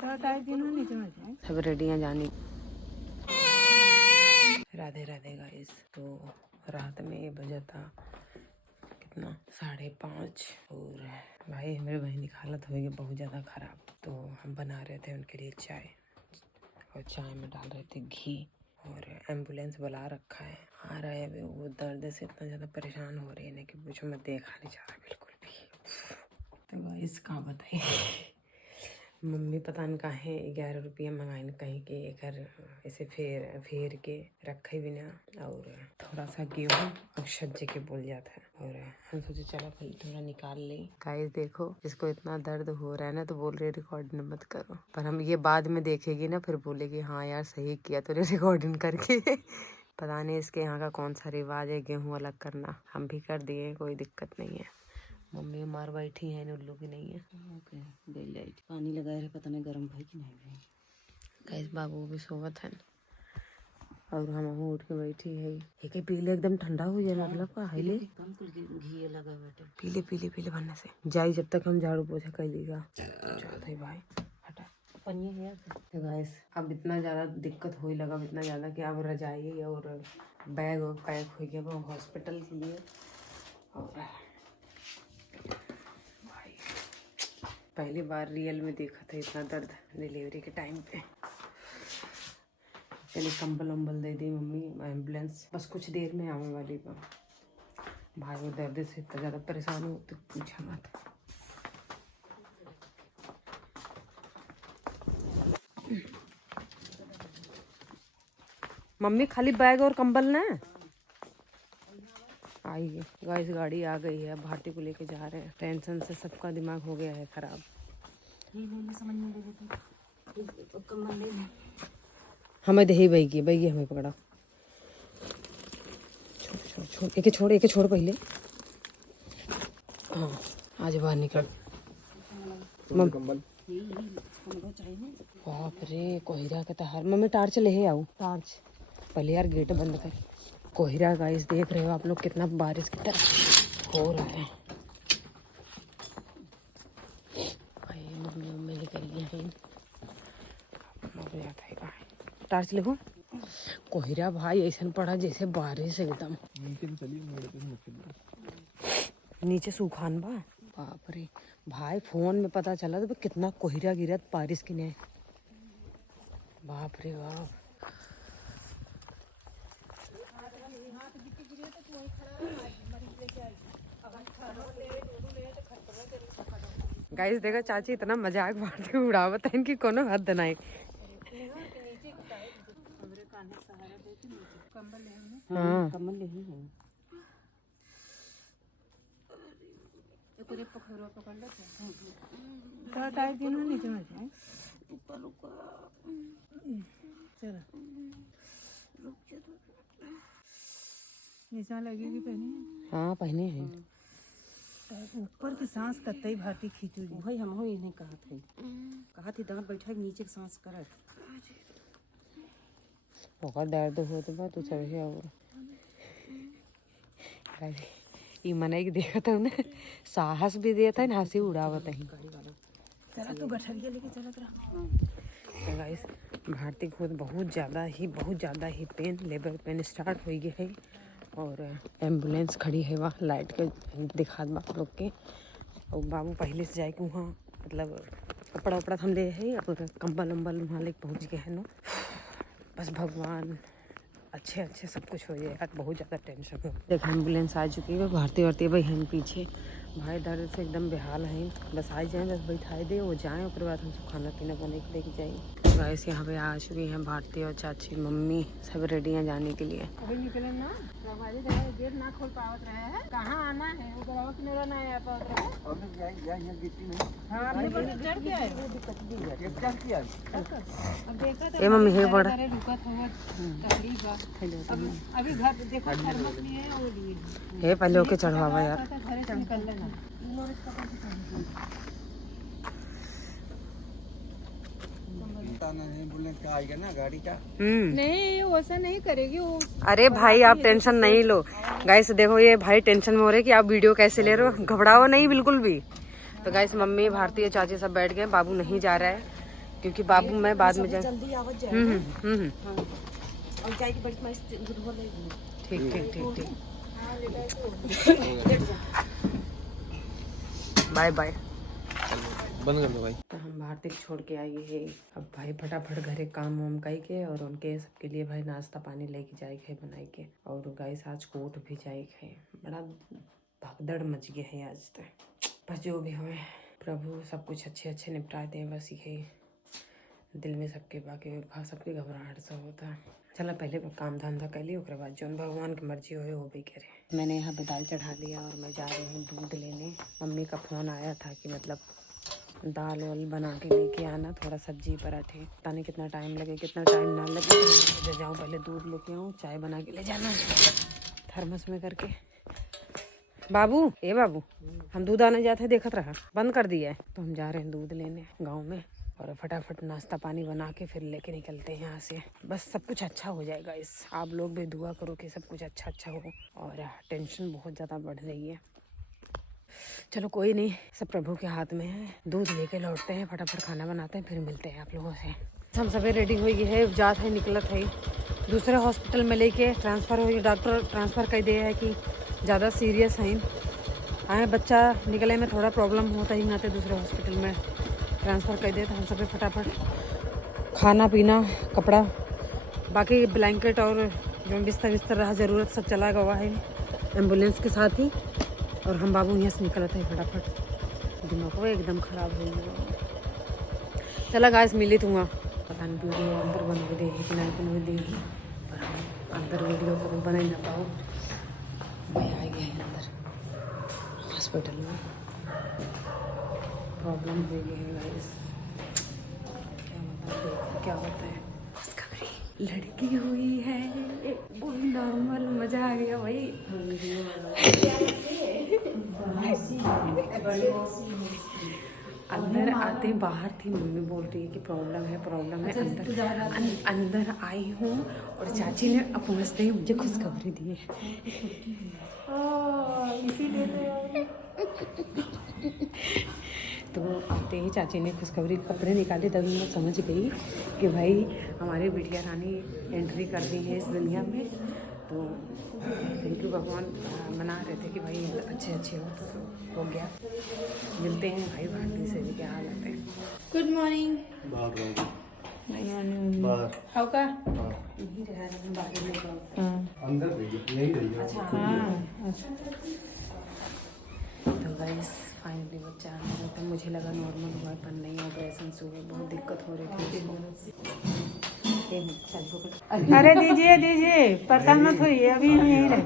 सब रेडी हैं जाने। राधे राधे गाइस। तो रात में बजा था कितना 5:30 और भाई मेरे बहन की हालत हो गई बहुत ज़्यादा ख़राब। तो हम बना रहे थे उनके लिए चाय और चाय में डाल रहे थे घी और एम्बुलेंस बुला रखा है, आ रहा है अभी। वो दर्द से इतना ज़्यादा परेशान हो रही है ना कि पूछो, मैं देखा नहीं जा रहा बिल्कुल भी। तो इसका बताइए मम्मी पता नहीं कहाँ है 11 रुपये मंगाई न कहीं के घर ऐसे फेर के रखे भी ना और थोड़ा सा गेहूँ और सब्जी के बोल जाता है। और हम सोचे चलो फिर थोड़ा निकाल ले। गाइस देखो इसको इतना दर्द हो रहा है ना तो बोल रहे रिकॉर्डिंग मत करो, पर हम ये बाद में देखेगी ना फिर बोलेगी हाँ यार सही किया तूने रिकॉर्डिंग करके। पता नहीं इसके यहाँ का कौन सा रिवाज है गेहूँ अलग करना, हम भी कर दिए, कोई दिक्कत नहीं है। मम्मी मार बैठी है उल्लू की नहीं है। ओके लाइट पानी लगाए रहे, पता नहीं गर्म भाई कि नहीं भाई। गाइस बाबू भी सोवत है और हम उठ के बैठी है। एक पीले एकदम ठंडा हो जाए मतलब का हिले घी लगा बैठे पीले पीले पीले बनने से जाई जब तक हम झाड़ू पोछा कर लीगा चाहते भाई हटा पन्नी है। तो गाइस अब इतना ज़्यादा दिक्कत हो लगा, इतना ज़्यादा कि अब रजाई और बैग पैक हो गया वो हॉस्पिटल के लिए। और पहली बार रियल में देखा था इतना दर्द डिलीवरी के टाइम पे। चलिए कंबल वम्बल दे दी मम्मी, एम्बुलेंस बस कुछ देर में आने वाली बा। भाई वो दर्द से इतना ज़्यादा परेशान हो तो पूछा मत। मम्मी खाली बैग और कंबल ना आइए। गाइस गाड़ी आ गई है, भारती को लेके जा रहे हैं। टेंशन से सबका दिमाग हो गया है खराब। हमें दे ही बैगी हमें पकड़ा। छोड़ एक छोड़ पहले। हाँ आज बाहर निकल। बाप रे कोहिरा का तहार। मम्मी टार्च ले आओ, टार्च पहले यार गेट बंद कर। कोहिरा गाइस देख रहे हो आप लोग कितना बारिश की तरह हो रहा है। मम्मी निकल गई है टार्च लेगो। कोहिरा भाई ऐसा पड़ा जैसे बारिश एकदम नीचे सूखान बा। बाप रे भाई फोन में पता चला तो कितना कोहिरा गिरत बारिश की ने। बाप रे बाप। गाइस देखो चाची इतना मजाक मारते हुए उड़ावत है इनकी कोनो हद नहीं। हाँ निशान लगेगी पहने। हाँ पहने हैं ऊपर की सांस कतई भारती खींचू भाई हम हो नहीं कहा थी दांत बैठा नीचे की सांस कर बहुत दर्द हो तो बात सब है। और मना की देखा था उन्हें साहस भी दिया था हंसी उड़ावत है। चला तू गठरिया लेके चलत रहा। तो गाइस भारती खुद बहुत ज़्यादा ही पेन लेबर पेन स्टार्ट हो गई है और एम्बुलेंस खड़ी है वहाँ लाइट के दिखा आप लोग के। और बाबू पहले से जाए कि वहाँ मतलब कपड़ा उपड़ा हम ले है और कंबल वम्बल वहाँ लेके पहुँच गए हैं नो। बस भगवान अच्छे सब कुछ हो जाए यार, बहुत ज़्यादा टेंशन हो। देखो एम्बुलेंस आ चुकी है, भारती भाई हैं पीछे। भाई दर्द से एकदम बेहाल हैं, बस आ जाएँ बस बैठाए दे वो जाएँ उसके बाद हम सब खाना पीना बने के लेके जाएंगे। गाइस यहाँ पे आ चुकी हैं भारती और चाची मम्मी सब रेडी हैं जाने के लिए। अभी निकले ना गेट ना खोल पावत रहे हैं, कहाँ आना है वो ग्राहक की नजर ना आ पावत रहे। ये मम्मी है बड़ा अभी घर देखो थर्मस लिए है वो लिए हे पहले होके चढ़वावा यार। घर से निकल लेना। ना गाड़ी का नहीं वैसा नहीं करेगी वो। अरे भाई आप टेंशन नहीं लो। गाइस देखो ये भाई टेंशन में हो रहे कि आप वीडियो कैसे ले रहे हो, घबराओ नहीं बिल्कुल भी। तो गाइस मम्मी भारती चाची सब बैठ गए, बाबू नहीं जा रहा है क्योंकि बाबू मैं बाद में जल्दी आवत जाए हम्म। और जाएगी बड़ी मस्त गुड हो लेगी। ठीक ठीक ठीक ठीक। Bye bye. बंद कर दो भाई। तो हम भारती को छोड़ के आई है। अब भाई फटाफट घरे काम वाम कई के और उनके सबके लिए भाई नाश्ता पानी लेके जाए है बनाई के। और गाइस आज कोर्ट भी जाए है। बड़ा भगदड़ मच गया है आज तक। पर जो भी होए प्रभु सब कुछ अच्छे अच्छे निपटा दें, बस यही दिल में सबके बाकी सबके घबराहट सा होता। चला पहले काम धंधा कर लिया, उसके बाद जो भगवान की मर्जी हो वो भी करे। मैंने यहाँ पे दाल चढ़ा दिया और मैं जा रही हूँ दूध लेने। मम्मी का फ़ोन आया था कि मतलब दाल वाल बना के लेके आना, थोड़ा सब्जी पराठे। पता नहीं कितना टाइम लगे कितना टाइम ना लगे, तो जाऊँ पहले दूध लेके आऊँ, चाय बना के ले जाना थर्मस में करके। बाबू ए बाबू, हम दूध आने जाते हैं, देखत रहा बंद कर दिया है। तो हम जा रहे हैं दूध लेने गाँव में और फटाफट नाश्ता पानी बना के फिर लेके निकलते हैं यहाँ से। बस सब कुछ अच्छा हो जाएगा। इस आप लोग भी दुआ करो कि सब कुछ अच्छा अच्छा हो। और टेंशन बहुत ज़्यादा बढ़ रही है। चलो कोई नहीं, सब प्रभु के हाथ में है। दूध लेके लौटते हैं, फटाफट खाना बनाते हैं, फिर मिलते हैं आप लोगों से। हम सभी रेडी हो गए है, जात है निकलत है दूसरे हॉस्पिटल में लेके ट्रांसफ़र हो। डॉक्टर ट्रांसफ़र कर दिया है कि ज़्यादा सीरियस है आए बच्चा निकले में थोड़ा प्रॉब्लम होता ही नाते दूसरे हॉस्पिटल में ट्रांसफ़र कर दिया। तो हम सभी फटाफट खाना पीना कपड़ा बाकी ब्लैंकेट और जो बिस्तर विस्तर रहा ज़रूरत सब चला गया है एम्बुलेंस के साथ ही। और हम बाबू यहाँ से निकल थे फटाफट, दिमाग वो एकदम ख़राब हो गया। चला गाइस मिली दूँगा, पता नहीं वीडियो अंदर बन के देगी कि नहीं बन के देगी, पर हम अंदर वीडियो को बना ही ना पाओ। भाई आ गए हैं अंदर हॉस्पिटल में, प्रॉब्लम हो गई है गाइस। क्या होता है खुशखबरी, लड़की हुई है वो नॉर्मल, मजा आ गया भाई। अंदर आते बाहर थी मम्मी बोल रही है कि प्रॉब्लम है अंदर आई हूँ और चाची ने पहुँचते ही मुझे खुशखबरी दी है। इसीलिए तो आते ही चाची ने खुशखबरी कपड़े निकाले, तभी मैं समझ गई कि भाई हमारी बिटिया रानी एंट्री कर दी है इस दुनिया में। तो थैंक यू भगवान, मना रहे थे कि भाई अच्छे अच्छे हो गया। मिलते हैं भाई भारती से भी क्या हालत है। Good morning. हाउ का यही रह रहे हैं बाहर में अंदर यही रही। अच्छा हाँ। तो गाइस फाइनली बच्चा आने लगा। तो मुझे लगा नॉर्मल हुआ पर नहीं, ऑपरेशन से हुए बहुत दिक्कत हो रही थी। अरे दीजिए दीजिए, परेशान मत होइए, अभी हम यहीं रहे,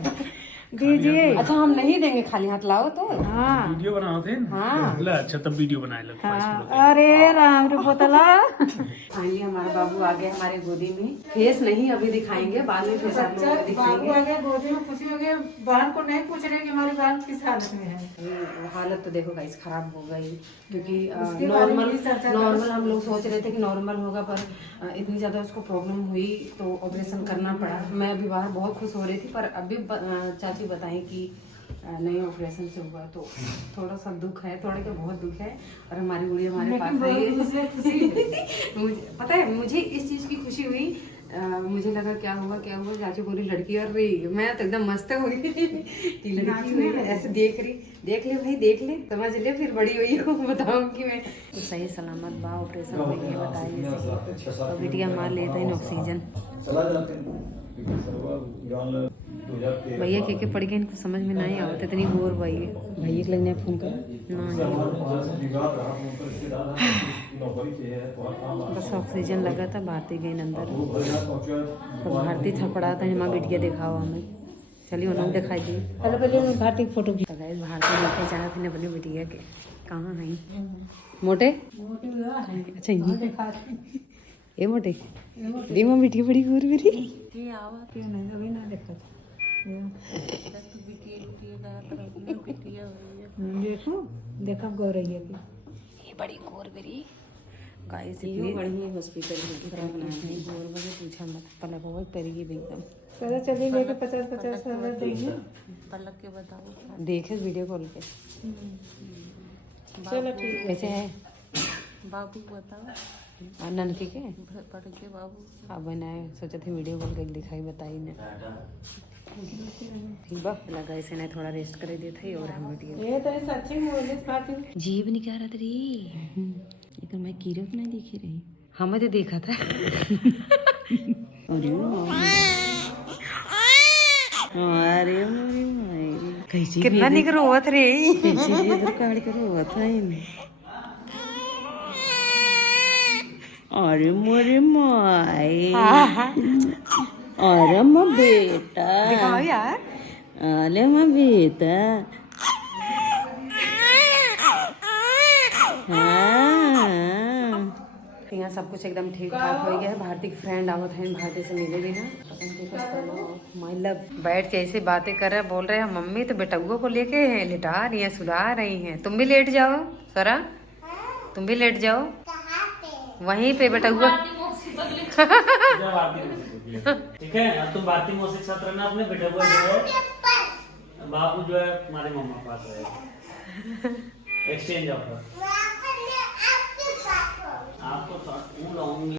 दीजिए। अच्छा हम नहीं देंगे, खाली हाथ लाओ तो। हाँ वीडियो बनाओ थे। हाँ ला अच्छा तब वीडियो बनाए लग हाँ। अरे राम रे पोतला, फाइनली हमारा बाबू आ गया हमारे गोदी में। फेस नहीं अभी दिखाएंगे, बाद में फेस आप लोगों को दिखाएंगे। बाबू आ गया गोदी में, खुशी हो गई। बहन को नहीं पूछ रहे कि हमारी बहन किस हालत में है। हालत तो देखो गाइस खराब हो गई, क्योंकि नॉर्मल हम लोग सोच रहे थे कि नॉर्मल होगा, पर इतनी ज़्यादा उसको प्रॉब्लम हुई तो ऑपरेशन करना पड़ा। मैं अभी बाहर बहुत खुश हो रही थी, पर अभी चाची बताएं कि नहीं ऑपरेशन से हुआ, तो थोड़ा सा दुख है, थोड़ा क्या बहुत दुख है। और हमारी गुड़िया हमारे पास है। मुझे पता है, मुझे इस चीज़ की खुशी हुई। मुझे लगा क्या हुआ चाची बोली लड़की और रही, मैं तो एकदम मस्त हो गई कि लड़की हुई। ऐसे देख ले भाई, देख ले, समझ ले, फिर बड़ी हुई हो बताऊँ कि मैं तो सही सलामत बा। ऑपरेशन हुई है बताइए, और बेटिया मार लेते हैं ऑक्सीजन। भैया के पड़ गए, इनको समझ में नहीं आवत इतनी गोर भैया के लगने फोन कर बस ऑक्सीजन लगा था। भारती गई अंदर और भारती थपड़ा था हमारा बिटिया दिखाओ हमें। चलिए उन्होंने दिखाई दी, पहले भारती की फोटो खींचा। भारती देखे चाहे थे अपनी बिटिया के कहाँ है मोटे। अच्छा ये मोटे दीमा बिटिया बड़ी गोर मेरी। देखो गो रही है ये बड़ी गोर मेरी गाइस, इतनी बड़ी हॉस्पिटल में गोर बजे पूछा मत, पलक वो करेगी एकदम। पता चली गई कि 50-50 हजार देंगे। पलक के बताओ, देखे वीडियो कॉल पे। चलो ठीक कैसे है बाबू बताओ। और ननकी के पट के बाबू आप बनाए सोचा थे वीडियो कॉल करके दिखाई बताई ने ठीक बा लगा इसे ने थोड़ा रेस्ट करे दिए थे और हम वीडियो ये तो सच्ची मोले खाती जीभ निकालत रही लेकिन मैं कीरत नहीं दिखी रही हमें तो देखा था अरे कैसी कितना निकर रोवत रे कैसी इधर काट कर रोवत है अरे मोरे माई अरे माँ बेटा दिखाओ यार अरे माँ बेटा यहाँ सब कुछ एकदम ठीक ठाक हो गया है। भारती की फ्रेंड आवत है, भारती से मिले भी ना माय लव बैठ के ऐसे बातें कर रहे बोल रहे हैं मम्मी तो बेटुआ को लेके लिटा रही है सुला रही हैं। तुम भी लेट जाओ सरा, तुम भी लेट जाओ वहीं पे बेटुआ। ठीक है अब तुम भारती मौसी के साथ रहना, अपने बेटुआ जो है बाबू जो है हमारे मम्मा पास रहेगा। एक्सचेंज ऑफर आपको साथ लाऊंगी।